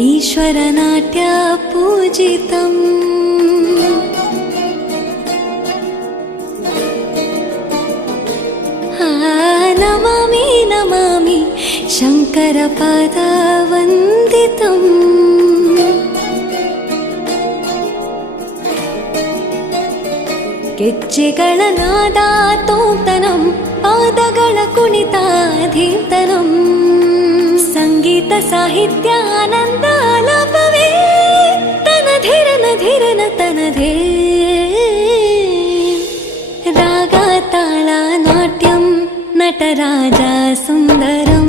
ईश्वरनाट्य पूजितम् नमामि नमामि शङ्करपादवन्दितम् ಗೆಜ್ಜೆಗಳ ನಾದ ತೋಂತನಂ ಪಾದಗಳ ಕುಣಿತಾಧೀರ್ತನಂ ಸಂಗೀತ ಸಾಹಿತ್ಯ ಆನಂದ ಆಲಾಪವೇ ತನಧಿರನ ಧಿರನ ತನಧೇ ರಾಗ ತಾಳ ನಾಟ್ಯಂ ನಟರಾಜ ಸುಂದರಂ